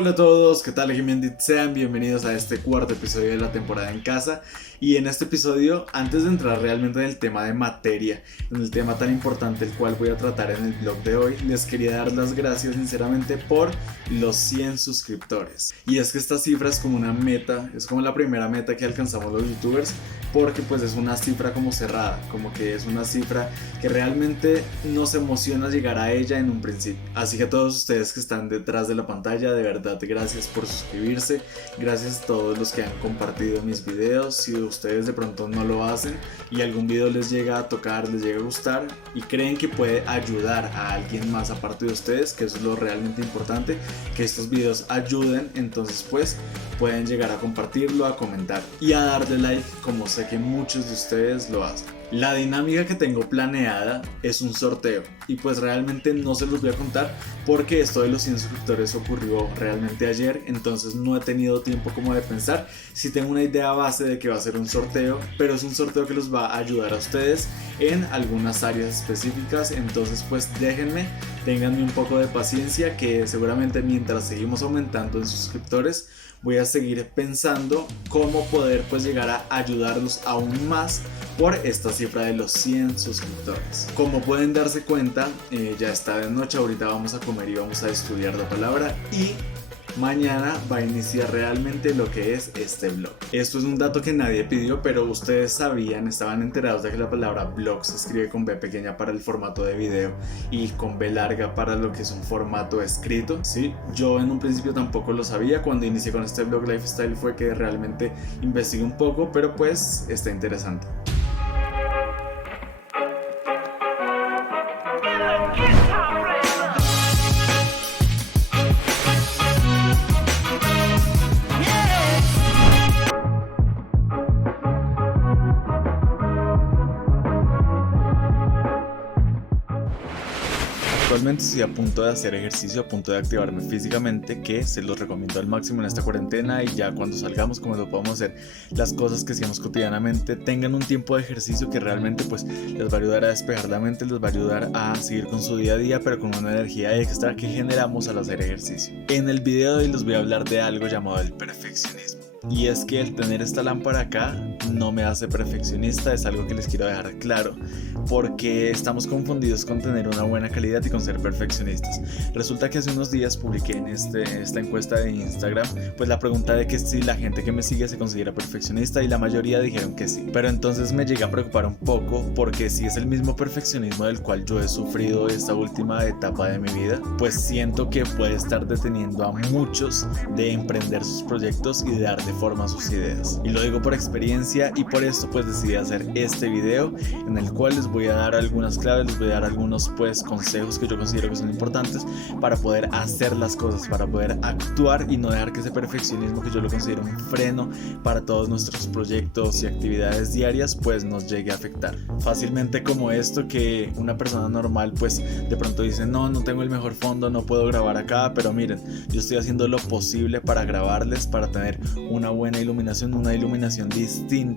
Hola a todos, ¿qué tal? Sean bienvenidos a este cuarto episodio de la temporada en casa. Y en este episodio, antes de entrar realmente en el tema de materia, en el tema tan importante el cual voy a tratar en el blog de hoy, les quería dar las gracias sinceramente por los 100 suscriptores. Y es que esta cifra es como una meta, es como la primera meta que alcanzamos los youtubers, porque pues es una cifra como cerrada, como que es una cifra que realmente nos emociona llegar a ella en un principio. Así que a todos ustedes que están detrás de la pantalla, de verdad gracias por suscribirse, gracias a todos los que han compartido mis videos. Si ustedes de pronto no lo hacen y algún video les llega a tocar, les llega a gustar y creen que puede ayudar a alguien más aparte de ustedes, que eso es lo realmente importante, que estos videos ayuden, entonces pues pueden llegar a compartirlo, a comentar y a darle like, como sé que muchos de ustedes lo hacen. La dinámica que tengo planeada es un sorteo y pues realmente no se los voy a contar porque esto de los 100 suscriptores ocurrió realmente ayer, entonces no he tenido tiempo como de pensar. Sí tengo una idea base de que va a ser un sorteo, pero es un sorteo que los va a ayudar a ustedes en algunas áreas específicas, entonces pues ténganme un poco de paciencia, que seguramente mientras seguimos aumentando en suscriptores voy a seguir pensando cómo poder pues llegar a ayudarlos aún más por esta cifra de los 100 suscriptores. Como pueden darse cuenta, ya está de noche, ahorita vamos a comer y vamos a estudiar la palabra y mañana va a iniciar realmente lo que es este blog. Esto es un dato que nadie pidió, pero ustedes sabían, estaban enterados de que la palabra blog se escribe con B pequeña para el formato de video y con B larga para lo que es un formato escrito. Sí, yo en un principio tampoco lo sabía. Cuando inicié con este blog lifestyle fue que realmente investigué un poco, pero pues está interesante. Actualmente estoy a punto de hacer ejercicio, a punto de activarme físicamente, que se los recomiendo al máximo en esta cuarentena, y ya cuando salgamos, como lo podamos hacer las cosas que hacemos cotidianamente, tengan un tiempo de ejercicio que realmente pues les va a ayudar a despejar la mente, les va a ayudar a seguir con su día a día, pero con una energía extra que generamos al hacer ejercicio. En el video de hoy les voy a hablar de algo llamado el perfeccionismo. Y es que el tener esta lámpara acá no me hace perfeccionista, es algo que les quiero dejar claro, porque estamos confundidos con tener una buena calidad y con ser perfeccionistas. Resulta que hace unos días publiqué en esta encuesta de Instagram pues la pregunta de que si la gente que me sigue se considera perfeccionista, y la mayoría dijeron que sí. Pero entonces me llega a preocupar un poco, porque si es el mismo perfeccionismo del cual yo he sufrido esta última etapa de mi vida, pues siento que puede estar deteniendo a muchos de emprender sus proyectos y de dar de forma a sus ideas. Y lo digo por experiencia, y por esto pues decidí hacer este video en el cual les voy a dar algunas claves, les voy a dar algunos pues consejos que yo considero que son importantes para poder hacer las cosas, para poder actuar y no dejar que ese perfeccionismo, que yo lo considero un freno para todos nuestros proyectos y actividades diarias, pues nos llegue a afectar. Fácilmente como esto, que una persona normal pues de pronto dice no tengo el mejor fondo, no puedo grabar acá, pero miren, yo estoy haciendo lo posible para grabarles, para tener una buena iluminación, una iluminación distinta,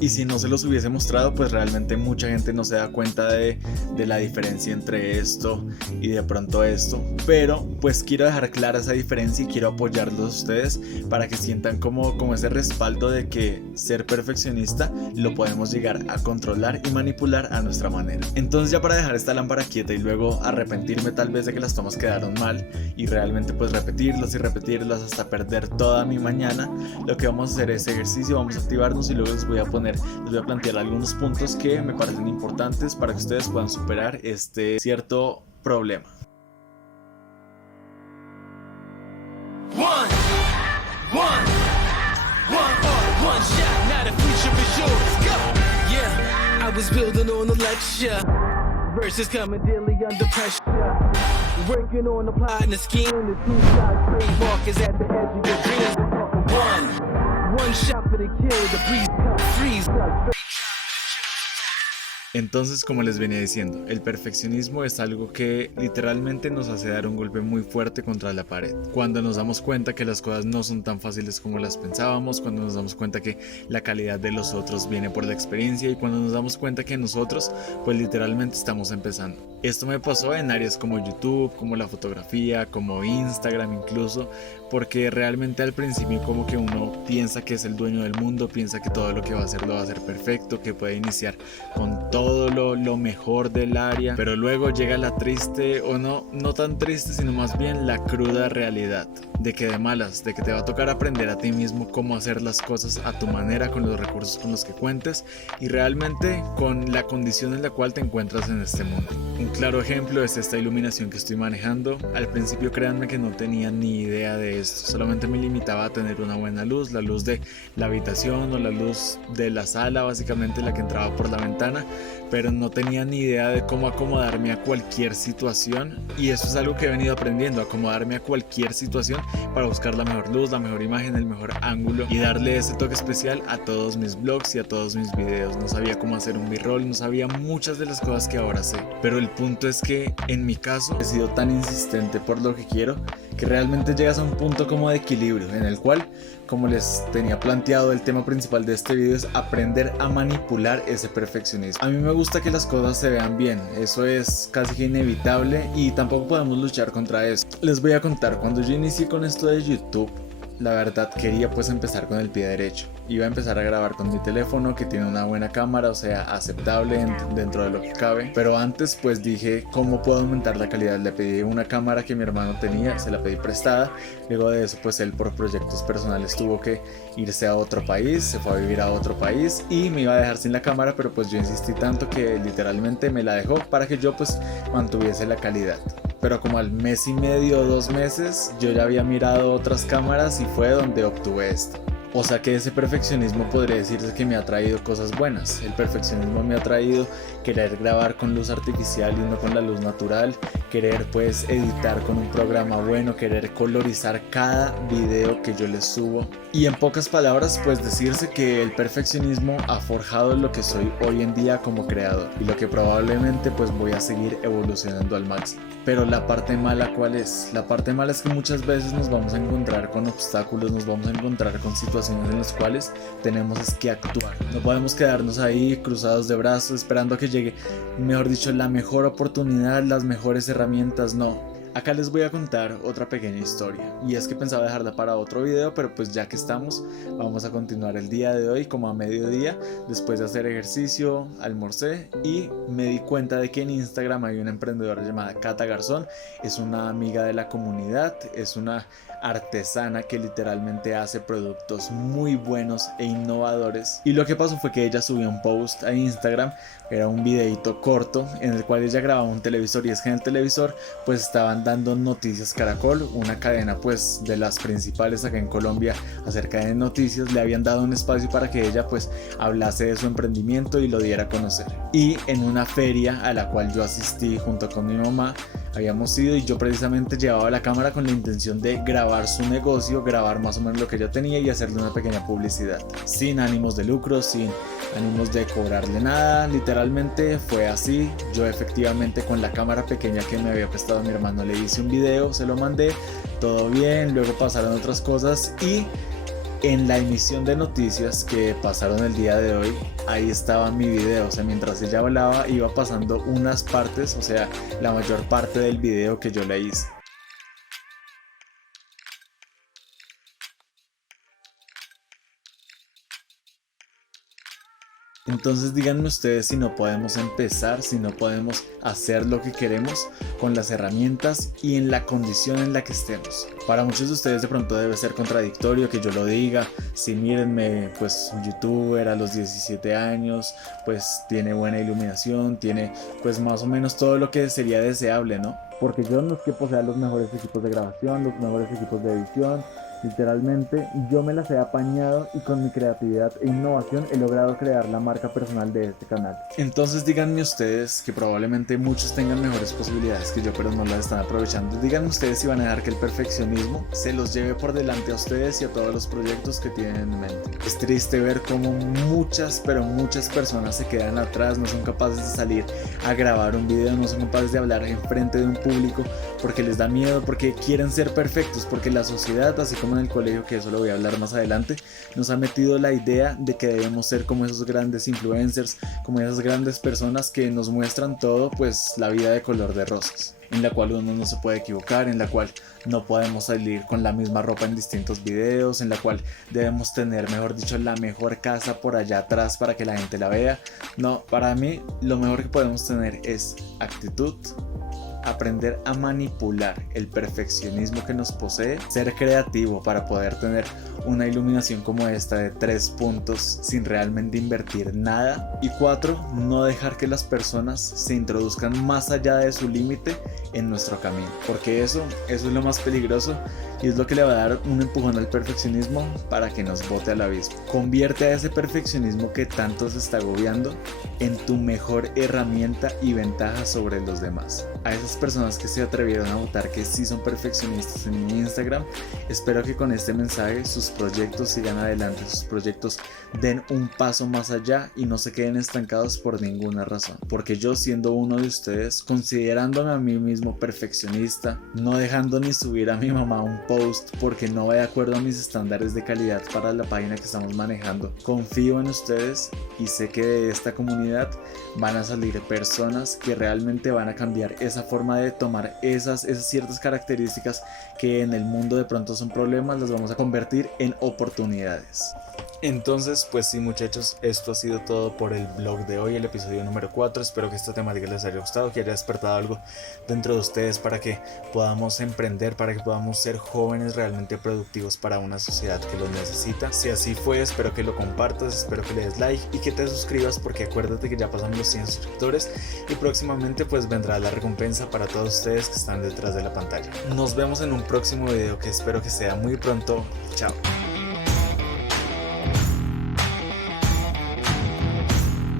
y si no se los hubiese mostrado pues realmente mucha gente no se da cuenta de la diferencia entre esto y de pronto esto, pero pues quiero dejar clara esa diferencia y quiero apoyarlos a ustedes para que sientan como ese respaldo de que ser perfeccionista lo podemos llegar a controlar y manipular a nuestra manera. Entonces, ya para dejar esta lámpara quieta y luego arrepentirme tal vez de que las tomas quedaron mal y realmente pues repetirlas y repetirlas hasta perder toda mi mañana, lo que vamos a hacer es ejercicio, vamos a activarnos y luego les voy a plantear algunos puntos que me parecen importantes para que ustedes puedan superar este cierto problema. One shot, now the future is yours. Go! Yeah, I was building on a lecture. Verses coming daily under pressure. Working on applying the scheme. The two-side trademark is at the edge of your dreams. One shot for the kill, the breeze comes, freeze up. Entonces, como les venía diciendo, el perfeccionismo es algo que literalmente nos hace dar un golpe muy fuerte contra la pared. Cuando nos damos cuenta que las cosas no son tan fáciles como las pensábamos, cuando nos damos cuenta que la calidad de los otros viene por la experiencia, y cuando nos damos cuenta que nosotros pues literalmente estamos empezando. Esto me pasó en áreas como YouTube, como la fotografía, como Instagram incluso, porque realmente al principio como que uno piensa que es el dueño del mundo, piensa que todo lo que va a hacer lo va a hacer perfecto, que puede iniciar con todo lo mejor del área, pero luego llega la triste, o no tan triste, sino más bien la cruda realidad de que de malas, de que te va a tocar aprender a ti mismo cómo hacer las cosas a tu manera, con los recursos con los que cuentes y realmente con la condición en la cual te encuentras en este mundo. Un claro ejemplo es esta iluminación que estoy manejando. Al principio créanme que no tenía ni idea de esto, solamente me limitaba a tener una buena luz, la luz de la habitación o la luz de la sala, básicamente la que entraba por la ventana, pero no tenía ni idea de cómo acomodarme a cualquier situación, y eso es algo que he venido aprendiendo, acomodarme a cualquier situación para buscar la mejor luz, la mejor imagen, el mejor ángulo y darle ese toque especial a todos mis vlogs y a todos mis videos. No sabía cómo hacer un b-roll, no sabía muchas de las cosas que ahora sé, pero el punto es que en mi caso he sido tan insistente por lo que quiero que realmente llegas a un punto como de equilibrio en el cual, como les tenía planteado, el tema principal de este video es aprender a manipular ese perfeccionismo. A mí me gusta que las cosas se vean bien, eso es casi que inevitable y tampoco podemos luchar contra eso. Les voy a contar, cuando yo inicié con esto de YouTube, la verdad quería pues empezar con el pie derecho. Iba a empezar a grabar con mi teléfono que tiene una buena cámara, o sea, aceptable dentro de lo que cabe. Pero antes pues dije, ¿cómo puedo aumentar la calidad? Le pedí una cámara que mi hermano tenía, se la pedí prestada. Luego de eso pues él por proyectos personales tuvo que irse a otro país, se fue a vivir a otro país y me iba a dejar sin la cámara, pero pues yo insistí tanto que literalmente me la dejó para que yo pues mantuviese la calidad. Pero como al mes y medio o 2 meses yo ya había mirado otras cámaras y fue donde obtuve esto. O sea que ese perfeccionismo podría decirse que me ha traído cosas buenas. El perfeccionismo me ha traído querer grabar con luz artificial y no con la luz natural, querer pues editar con un programa bueno, querer colorizar cada video que yo les subo. Y en pocas palabras pues decirse que el perfeccionismo ha forjado lo que soy hoy en día como creador y lo que probablemente pues voy a seguir evolucionando al máximo. Pero la parte mala, ¿cuál es? La parte mala es que muchas veces nos vamos a encontrar con obstáculos, nos vamos a encontrar con situaciones en las cuales tenemos que actuar. No podemos quedarnos ahí cruzados de brazos esperando a que llegue, mejor dicho, la mejor oportunidad, las mejores herramientas, no. Acá les voy a contar otra pequeña historia, y es que pensaba dejarla para otro video, pero pues ya que estamos, vamos a continuar el día de hoy. Como a mediodía, después de hacer ejercicio, almorcé y me di cuenta de que en Instagram hay una emprendedora llamada Cata Garzón. Es una amiga de la comunidad, es una artesana que literalmente hace productos muy buenos e innovadores, y lo que pasó fue que ella subió un post a Instagram, era un videito corto en el cual ella grababa un televisor, y es que en el televisor pues estaban dando Noticias Caracol, una cadena pues de las principales acá en Colombia acerca de noticias. Le habían dado un espacio para que ella pues hablase de su emprendimiento y lo diera a conocer, y en una feria a la cual yo asistí junto con mi mamá habíamos ido, y yo precisamente llevaba la cámara con la intención de grabar su negocio, grabar más o menos lo que ella tenía y hacerle una pequeña publicidad, sin ánimos de lucro, sin ánimos de cobrarle nada. Literalmente fue así. Yo efectivamente con la cámara pequeña que me había prestado mi hermano le hice un video, se lo mandé, todo bien. Luego pasaron otras cosas y en la emisión de noticias que pasaron el día de hoy, ahí estaba mi video. O sea, mientras ella hablaba iba pasando unas partes, o sea, la mayor parte del video que yo le hice. Entonces díganme ustedes si no podemos empezar, si no podemos hacer lo que queremos con las herramientas y en la condición en la que estemos. Para muchos de ustedes de pronto debe ser contradictorio que yo lo diga. Si mírenme, pues youtuber a los 17 años, pues tiene buena iluminación, tiene pues más o menos todo lo que sería deseable, ¿no? Porque yo no es que posea los mejores equipos de grabación, los mejores equipos de edición. Literalmente yo me las he apañado y con mi creatividad e innovación he logrado crear la marca personal de este canal. Entonces díganme ustedes, que probablemente muchos tengan mejores posibilidades que yo pero no las están aprovechando, díganme ustedes si van a dejar que el perfeccionismo se los lleve por delante a ustedes y a todos los proyectos que tienen en mente. Es triste ver cómo muchas personas se quedan atrás, no son capaces de salir a grabar un video, no son capaces de hablar en frente de un público porque les da miedo, porque quieren ser perfectos, porque la sociedad, así como como en el colegio, que eso lo voy a hablar más adelante, nos ha metido la idea de que debemos ser como esos grandes influencers, como esas grandes personas que nos muestran todo, pues la vida de color de rosas, en la cual uno no se puede equivocar, en la cual no podemos salir con la misma ropa en distintos videos, en la cual debemos tener, mejor dicho, la mejor casa por allá atrás para que la gente la vea. No, para mí lo mejor que podemos tener es actitud, aprender a manipular el perfeccionismo que nos posee, ser creativo para poder tener una iluminación como esta de 3 puntos sin realmente invertir nada, y 4, no dejar que las personas se introduzcan más allá de su límite en nuestro camino, porque eso es lo más peligroso y es lo que le va a dar un empujón al perfeccionismo para que nos bote al abismo. Convierte a ese perfeccionismo que tanto se está agobiando en tu mejor herramienta y ventaja sobre los demás. A esas personas que se atrevieron a votar que sí son perfeccionistas en mi Instagram, espero que con este mensaje sus proyectos sigan adelante, sus proyectos den un paso más allá y no se queden estancados por ninguna razón, porque yo, siendo uno de ustedes, considerándome a mí mismo perfeccionista, no dejando ni subir a mi mamá un post porque no va de acuerdo a mis estándares de calidad para la página que estamos manejando, confío en ustedes y sé que de esta comunidad van a salir personas que realmente van a cambiar esa forma de tomar esas ciertas características que en el mundo de pronto son problemas, las vamos a convertir en oportunidades. Entonces, pues sí, muchachos, esto ha sido todo por el blog de hoy, el episodio número 4. Espero que esta temática les haya gustado, que haya despertado algo dentro de ustedes para que podamos emprender, para que podamos ser jóvenes realmente productivos para una sociedad que los necesita. Si así fue, espero que lo compartas, espero que le des like y que te suscribas, porque acuérdate que ya pasamos los 100 suscriptores y próximamente pues vendrá la recompensa para todos ustedes que están detrás de la pantalla. Nos vemos en un próximo video que espero que sea muy pronto. Chao.